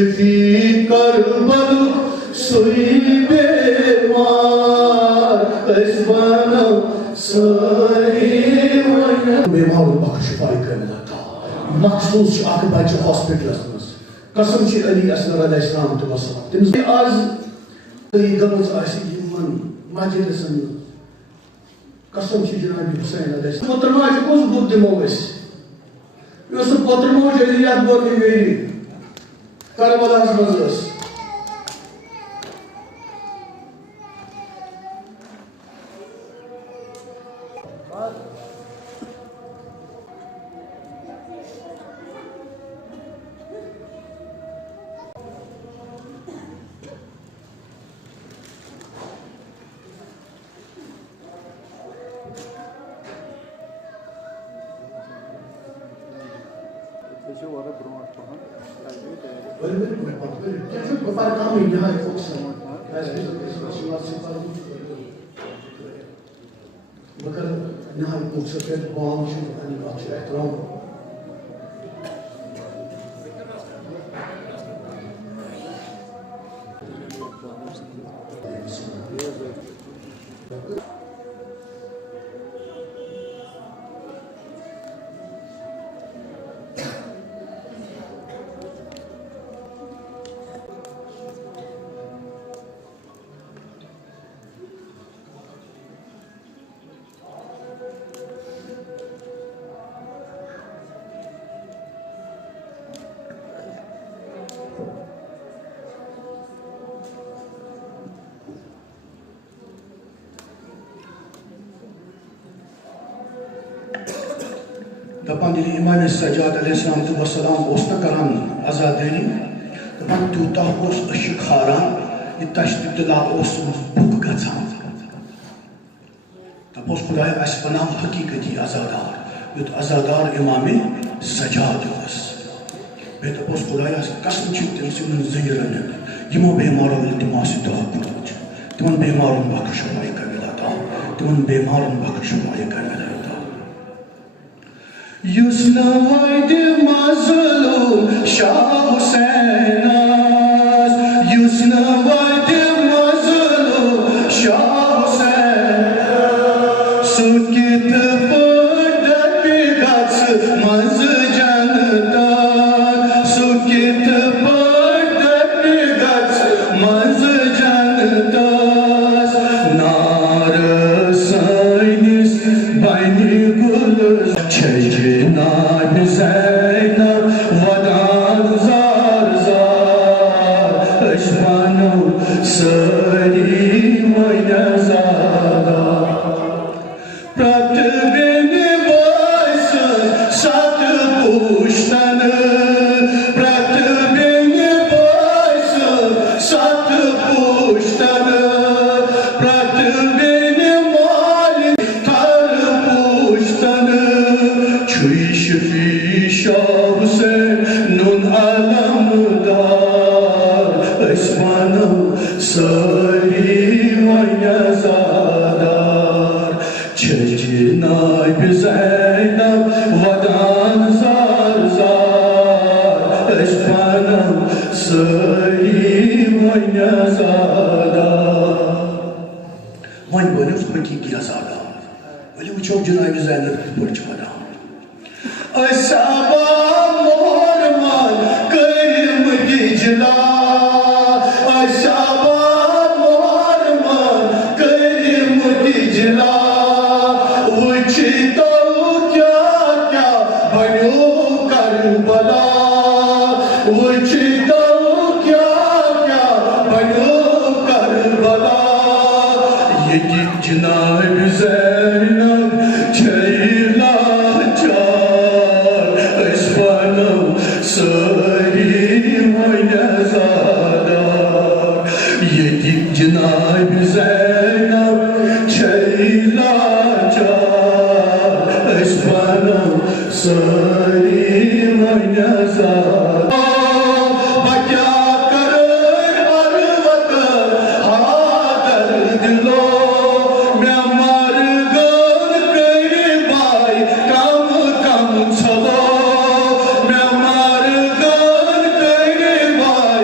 शफी करबल सोई बेमार बनो सारी बीमार बख्श शिफाई करने मखसूस बच्चे हॉस्पिटल कसम अली असगर अलैहिस्सलाम तो वसलाम तमिस आज गमज मस्जिद कसम जनाब हुसैन अलैहिस्सलाम पोत्रमाज कुछ बुक दिमो पोत्रमोज अलियात बोल मेरी करबलास मज दपान ये इमाम सज्जाद अलैहिस्सलाम करान आजादानी दपान तूता खारान यह तशदिला बुक गचान दपोस खुदाया अस बनाव हकीकती आजादार युत आजादार इमाम सज्जाद बे दपोस खुदाया कसम तम जहरन यमो बेमारो तमो दुआ कोर्मुत तिमन बेमारन बख्श शफाई कर तिमन बेमारन बख्श शफाई कर Yusna haydi mazlum Şah Hüseyinaz Yusna haydi mazlum Şah Hüseyinaz Sukit pırdat bigat mazı candan Sukit pırdat bigat mazı candan Nar saynis bayni guluz Çecinab Zeynep vadan zar zar Eşbanu sari oynazada Bıraktı beni baysız sattı kuştanı Bıraktı beni baysız sattı kuştanı Bıraktı beni mali tarı kuştanı Çuy şefi Şah Hüseyin nun alamdar Esmanı salim oynazadar Çecinab Zeynep vadan zar zar Esmanı salim oynazadar Vay böyle hakiki azadar Öyle bu çok Cenab-ı Zeynep borçmadan Asabam morman kırm dicla Asabam morman kırm dicla Uçta kya kya bano Karbala Uçta kya kya bano Karbala Yedi Cenab-ı Zeynep çeyla Sarim oynazadar Yedik Cenab-ı Zeynep çeyla çar Esbana sarim oynazadar Bakya karır arvatır hadar dilo Memar gön kayri bay kam kam çalo Memar gön kayri bay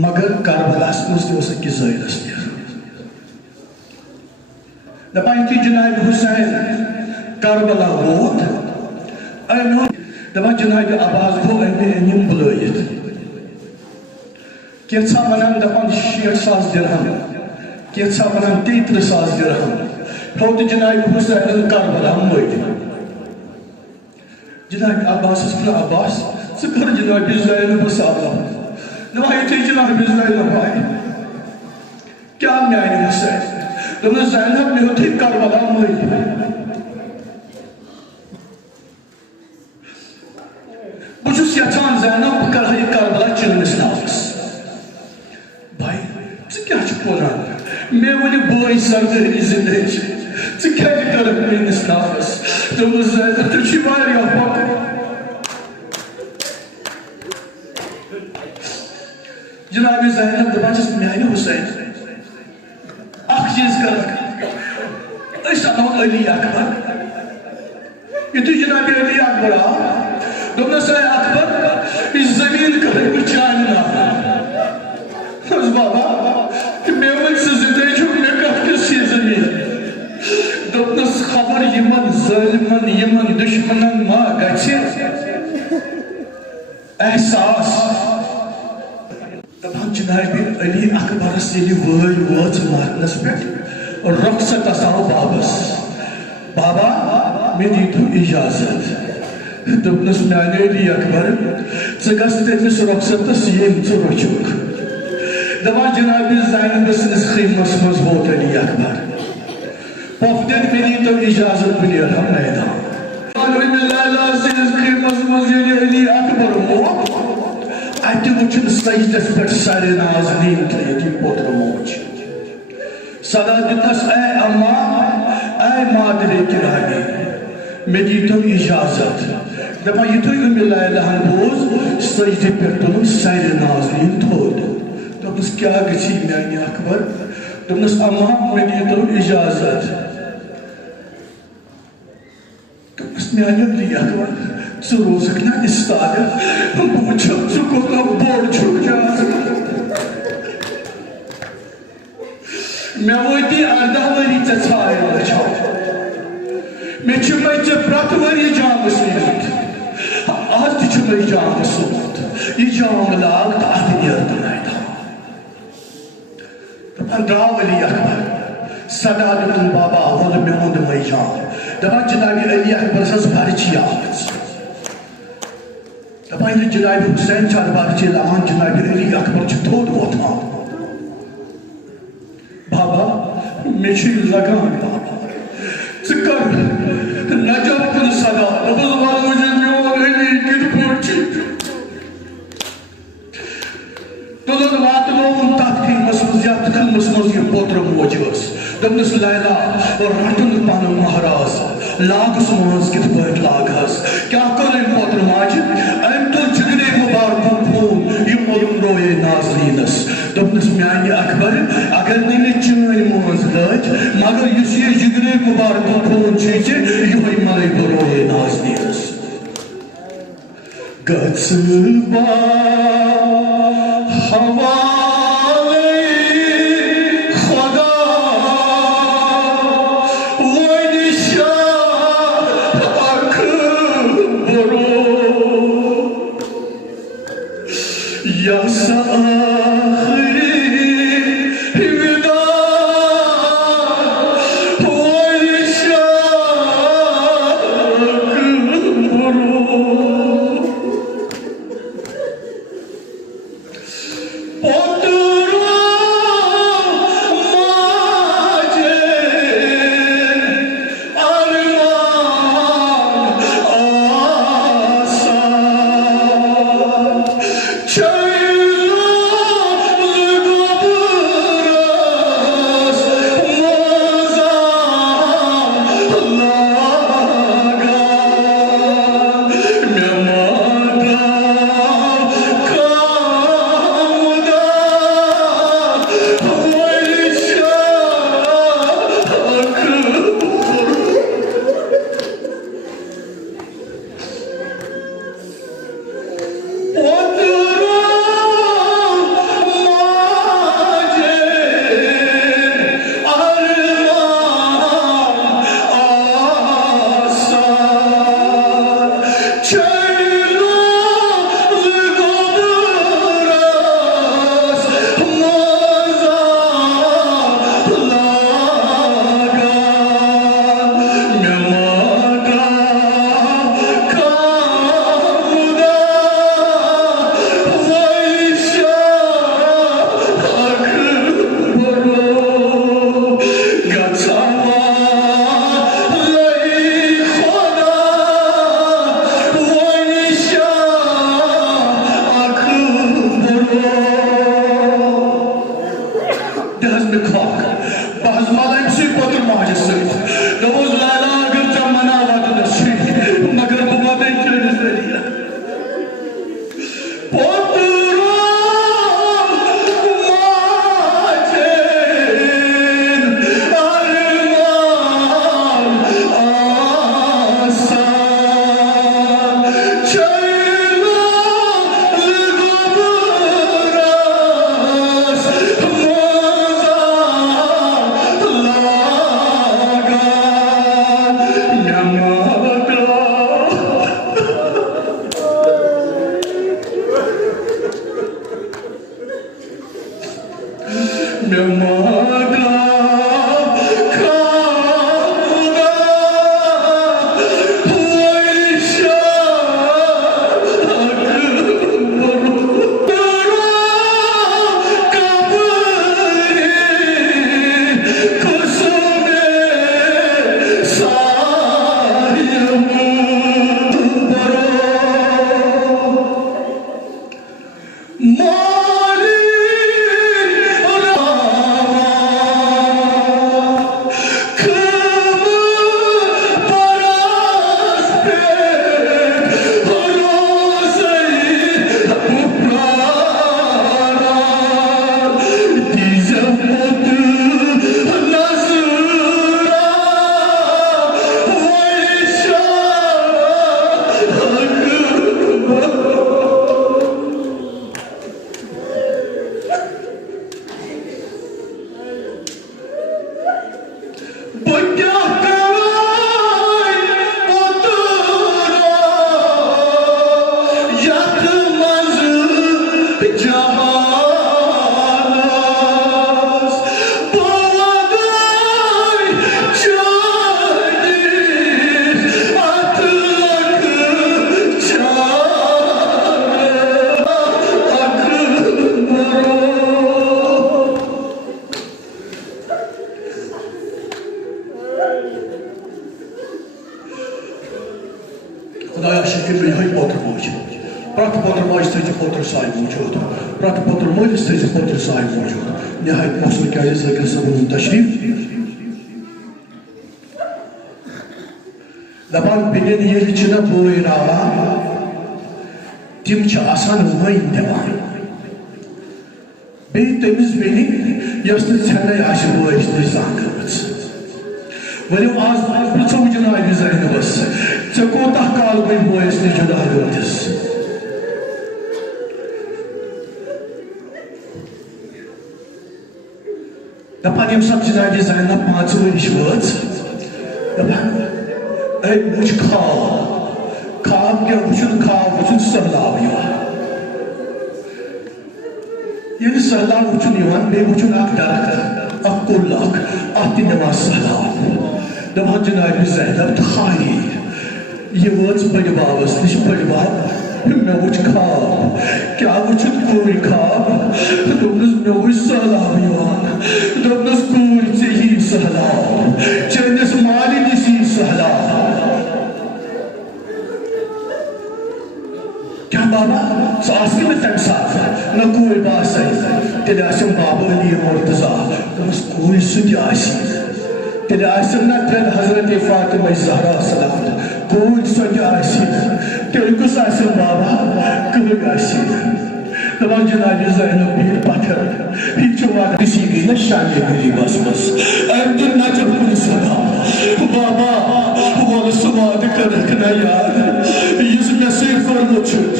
मगर करबलास मज ज़ायरस दपान कि जनाब Hussain Karbala वोत दपान जनाब अब्बास गो अनिम बुलायित कैसा वनान दपान 60,000 दिरहम कैसा वनान 33,000 दिरहम थोत जनाब Hussain Karbala मोद जनाब अब्बास अब्बास कर जनाब ज़ैनब साला नवाई थी जनाब ज़ैनब भाई क्या न्याय हुसैन तुमने ज़ैनब में होती करबला मोद बुझुस यचान ज़ैनब कर है करबला चलनिस नाफस भाई च क्या पोरान मैं वो बोई सरदरी जिंदगी च क्या कर मेनिस नाफस तुम ज़ैनब तो छिपारी आप जनाब ज़ैनब दपान म्यान हुसैन अख चीज कर अली अकबर यु जनाब अली अकबर आव दोपनस अकबर इस जमीन कर चान बाबा मे वन जिंदगी मे कस जमीन दोपनस खबर यमन ज़ालिमन यमन दुश्मनन मा गछे एहसास दपान जनाब अली अकबरस वल वाच मारनस पे रुखसत आव बाबस बाबा मे दीतु इजाजत दोपनस म्यान अली अकबर च गस तमिस रुखसतस यम च रोचुक दवा जनाब ज़ैनब सनिस खिदमत मज वोत अली अकबर पफदन मेरी तो इजाजत मिली हम मैदान लैला सनिस खिदमत मज अली अकबर वोत अत वुचन सजदस पे सारे नाज़रीन यती पोत्र मोच सदा दितस ऐ अम्मा ऐ मादरे गिरामी मे दीतो इजाजत दपा युथु उम्मे लैलाहन बोज सजदे पे तुम सारे नाज़रीन थोद दोपस क्या गसी म्यानि अकबर दोपस अम्मा मे दीतो इजाजत दोपस म्यानि अली अकबर ज़ रोज़क ना इस्ताद बूझो ज़ुको तो बोल छुक जास मैं वोती अर्धा वरी चचाए लचाओ मैं चुम्मे च प्रथमरी जाम सुनत आज ती चुम्मे जाम सुनत ये जाम लाग ताहती अर्धनायता तो पंद्रह वली अकबर सदा दुन बाबा वल में मुंड में जाम दबा जनाबी अली अकबर सस भारची आवाज दबा ये जनाबी हुसैन चार भारची लामान जनाबी अली अकबर चतोद होता बाबा मेरी लगान बाबा सिक्कर नजर कुल सदा नबज़ वाला मुझे म्योर अली कित पोची तो बात लो मुंताद की मसमजियात कल मसमजिया पोत्र मोजस दमनस लैला और रटन पान महाराज लाग सुमांस कित बैठ लागस क्या करे पोत्र माजिद एम तो जिगरे मुबारक खून ये मोलम रोए नाज़रीनस दमनस म्यानि अकबर अगर ने चुनाई मोहन लज मगर युस ये जिगरे मुबारक खून चीचे योई मरे रोए नाज़रीनस गत्सबा हवा के मिल पोतर मोज प्रत पोतर मोज थे पोतर साय मौजूद प्रत पोतर मोज थे पोतर साय मौजूद नहायत मौसम क्या है ज़िक्र सबून तशरीफ दबान बिनिन ये चुना बोए रावा तिम च आसान वइन देवान बे तमिस बिनि यस्न छने आश बोए इसने सांगमत वली आज पुछो जुना इज़ाइन बस चकोता काल में बोए इसने जुदा गमतिस दपान यम सब जुना इज़ाइन ना पांच वरिश वच दपान ऐ मुझ खाब क्या वुचुन सहलाव यवान ये सहलाव वुचुन यवान बे वुचुन आक दरख्त आक कुल आक आती नमाज सहलाव दपान जनाब ज़ैनब थाई ये वच बड़ बाबस निश बड़ बाब मैं वुच खाब क्या वुचुन कोई खाब दोनस मैं वुच सहलाव यवान दोनस कोई से ही सहलाव चेनस माली निसी सहलाव बाबा सास के में तंसाफ न कोई बात है तेरे आसम बाबा लिए मुर्तज़ा बस कोई सुजासी तेरे आसम ना तेरे हज़रत फ़ातिमा ज़हरा सलाम कोई सुजासी तेरे को आसम बाबा कोई आसी तमाम जनाब ज़ैनब भी पत्थर ही चुमा किसी की न शादी मेरी बस तो ना जब कोई सदा बाबा वो समाद कर रखना यार इसमें से फर्मो छुट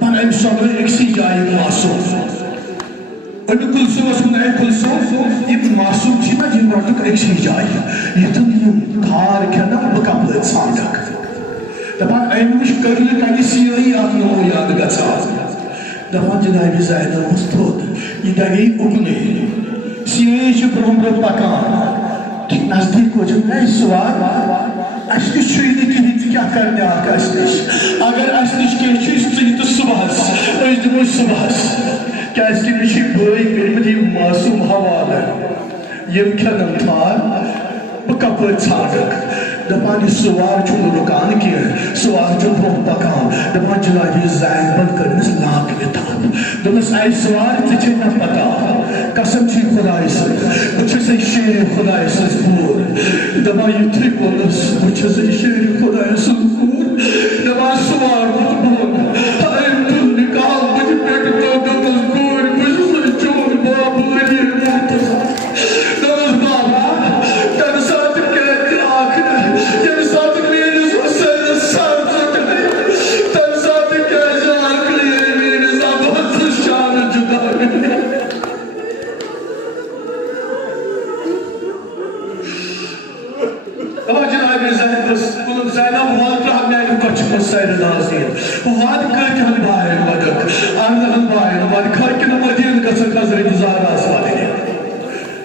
पर इन सब एक सी जाए मासूम अभी कुलसुम सुनाए कुलसुम ये मासूम थी ना जिन बातों का एक सी जाए ये तो नहीं थार क्या ना बकाबले सांडक दबान इन मुझ करने का ये सीरी आपने वो याद गचा दबान जनाब ज़ैनब मुस्तोद ये दगी उगने सीरी जो ब्रह्म पकान नजदीक हो जब मैं सवाल अश्किश शुइने की हित क्या करने आकाश निश अगर अश्किश के शुइस तो सुबहस अजदमो सुबहस क्या इसकी निशी बोई करीमती मासूम हवाला यम क्या नमथार बकपर छागक दपानी सवार जो रुकान किए सवार जो भोग पकान दपान जनाब ज़ैनब बंद कर निस लाख इताब दोनों आई सवार तुझे न पता कसम थी खुदाई से मुझे से शेर खुदाई से पूर दबा युद्ध बोलस मुझे से शेर खुदाई से पूर दबा सवार बोल हाय तुम निकाल मुझे पेट तो दबा पूर मुझे से चोर बाबू ये मुर्तज़ा दबा बाबा तेरे साथ क्या आखिर तेरे साथ मेरे से साथ तेरे साथ क्या जान के मेरे साथ बहुत शान जुदा ज़ैनब वाद रहा मैं कुछ मुस्सैर नाज़ीन वाद कर के हम बाहर मदक आंध हम बाहर वाद कर के मदीन का सरकार ज़ारा स्वादी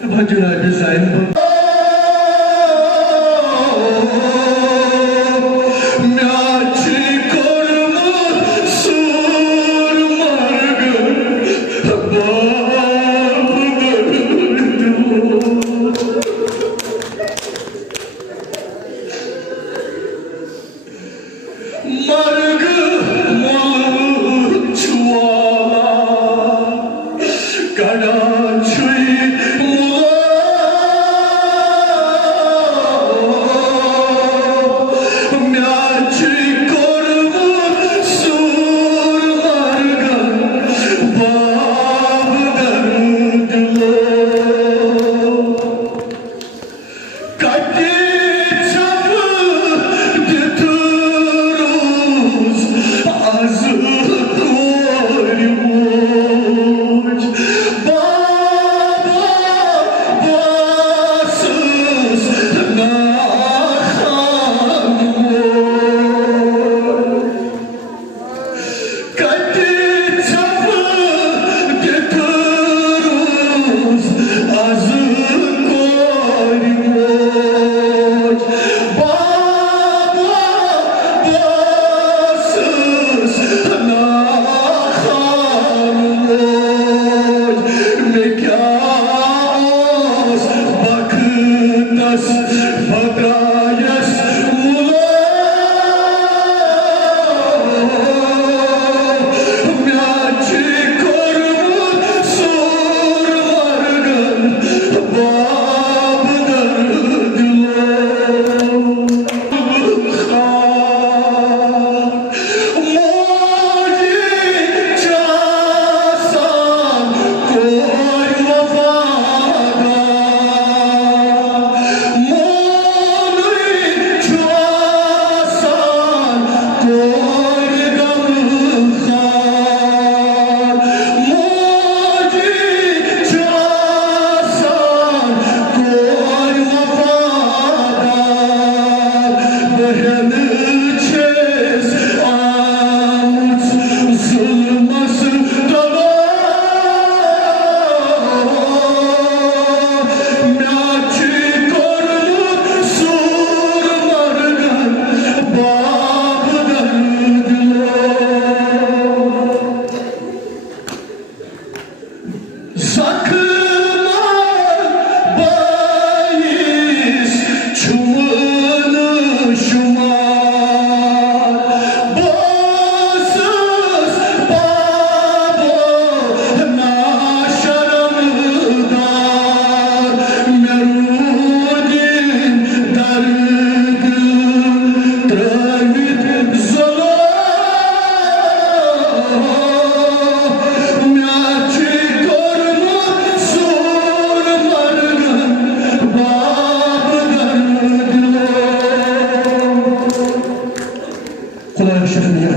भजना Zainab Gana chui mula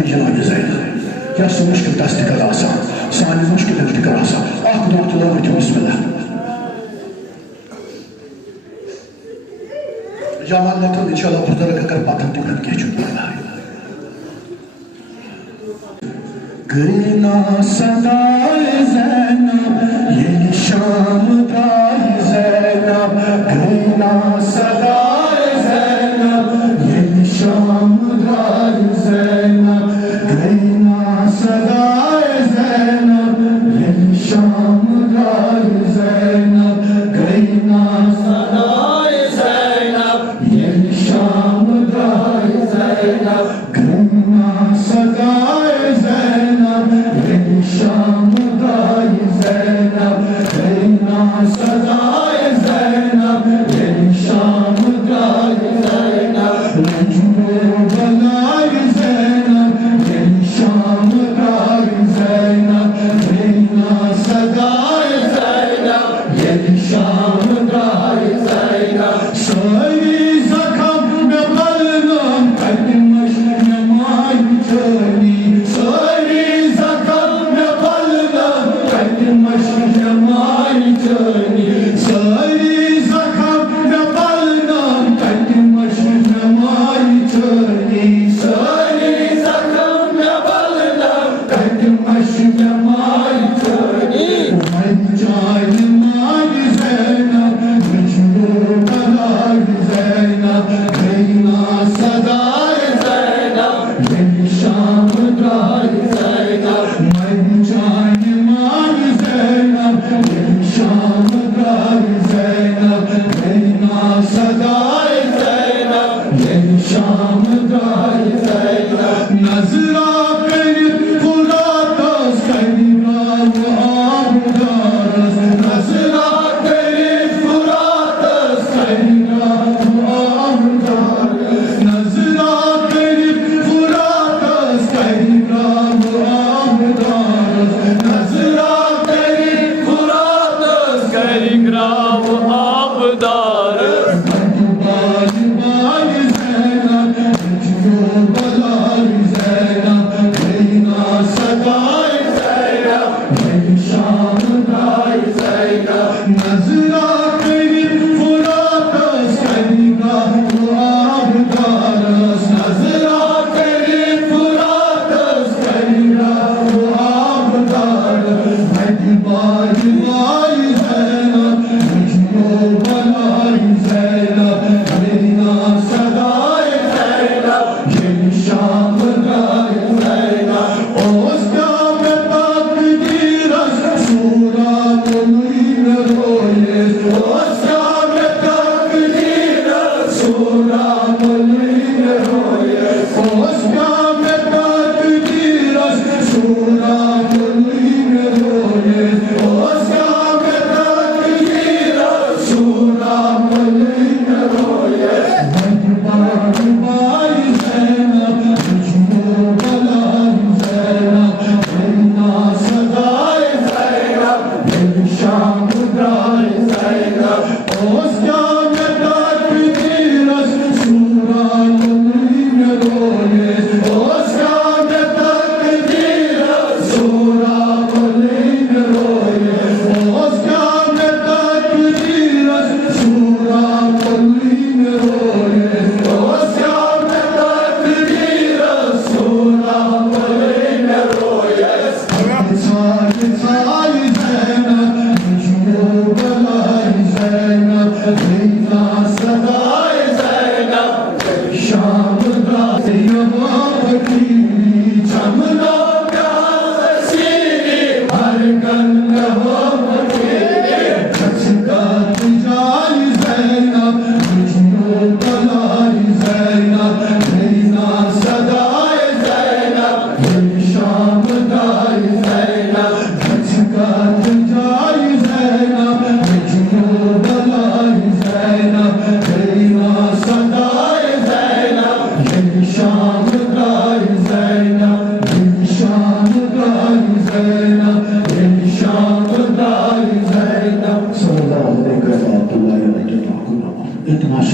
Cünay Zeynep. Yası müşkül tasdik asan. Sani müşkül tasdik asan. Ah doktorlar bütün bismillah. Cemal'den inşallah burada kadar patentlik geçiyorlar. Gına sadâ-i Zeynep, yeni Şam'da Zeynep. Gına sadâ-i Zeynep, yeni Şam'da Zeynep. Gına sadâ-i Zeynep, yeni Şam'da Zeynep. Gına sadâ-i Zeynep, yeni Şam'da Zeynep. Gına sadâ-i Zeynep, yeni Şam'da Zeynep. Gına sadâ-i Zeynep, yeni Şam'da Zeynep. Mecbur belâ-i Zeynep, yeni Şam'da Zeynep. Gına sadâ-i Zeynep, yeni Şam'da Zeynep. Söyle zakam ve balım, kalbim aşkına maytani. Söyle zakam ve balım, kalbim aşkına maytani. Söyle zakam ve balım, kalbim aşkına maytani. Söyle zakam ve balım, kalbim aşkına maytani. Umayın calim Zeynep, mecbur bela Zeynep. Gına sadâ-i Zeynep, yeni Şam'da Zeynep. Umayın calim Zeynep, yeni Şam'da Zeynep. Gına sadâ-i Zeynep, yeni Şam'da Zeynep. Nazıra benim Fırat'ız, kaybıramı abdarız. Nazıra benim Fırat'ız, kaybıramı abdarız. Nazıra benim Fırat'ız, kaybıramı abdarız. Nazıra benim Fırat'ız, kaybıramı abdarız. Bali Zeynep, mecbur belâ-i Zeynep. Gına sadâ-i Zeynep, yeni Şam'da Zeynep. Nazıra benim Fırat'ız, kaybıramı abdarız. Nazıra benim Fırat'ız, kaybıramı abdarız. Bali Zeynep, mecbur belâ-i Zeynep. Gına sadâ-i Zeynep, yeni Şam'da Zeynep. Oscar ve takdiras, suratını royes. Oscar ve takdiras, suratını royes. Oscar ve takdiras, suratını royes. Oscar ve takdiras, suratını royes. Bali Zeynep, mecbur belâ-i Zeynep. Gına sadâ-i Zeynep, yeni Şam'da Zeynep. Oscar ve takdiras, suratını royes. Oscar ve takdiras, suratını royes. Oscar ve takdiras, suratını royes. Oscar ve takdiras, suratını royes. Sadâ-i Zeynep, mecbur belâ-i Zeynep. Gına sadâ-i Zeynep, yeni Şam'da Zeynep. Fakiri camına gâzesini, her gönle fakiri. Kaçıkat ricâl-i Zeynep, mecbur belâ-i Zeynep. Gına sadâ-i Zeynep, yeni Şam'da Zeynep. Kaçıkat ricâl-i Zeynep, mecbur belâ-i Zeynep. Gına sadâ-i Zeynep, yeni Şam'da Zeynep. Yeni Şam'da Zeynep, yeni Şam'da Zeynep. Sallallahu aleyhi ve sellem. İltimas